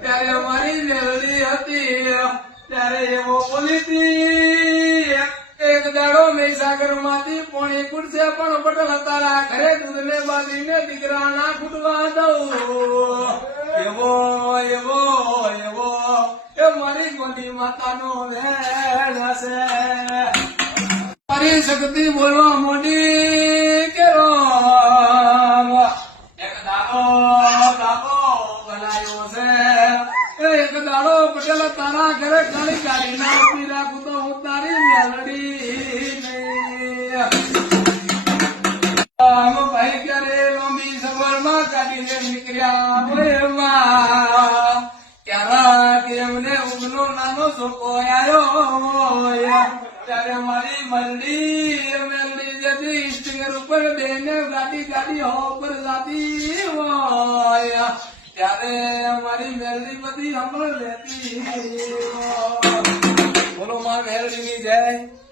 ત્યારે મારી મેલડી હતી ત્યારે એવો બોલી એક દાડો મહીસાગર માંથી પોણી કુડશે પણ પટલ તારા ઘરે દૂધ ને બાંધીને દીકરા ના ફૂટવા દઉં એવો એવો એવો એ મારી ગોંડી માતાનો વેણ હશે મારી શક્તિ બોલવા મોડી કે રામ એક દાડો બનાવ્યો છે એક દાડો પટેલ તારા ઘરે ખાલી ગાડી ના ઉભી રાખું તો હું તારી મેલડી ભાઈ ક્યારે લાંબી સફર માં કાઢીને નીકળ્યા ક્યારા એમને ઊંઘનો નાનો છોકો આવ્યો ત્યારે મારી મેલડી જતી સ્ટીકર ઉપર બેને ગાડી ઉપર જાતી હોય ત્યારે મારી મેલડી બધી હમણાં લેતી બોલો મારી મેલડી ની જય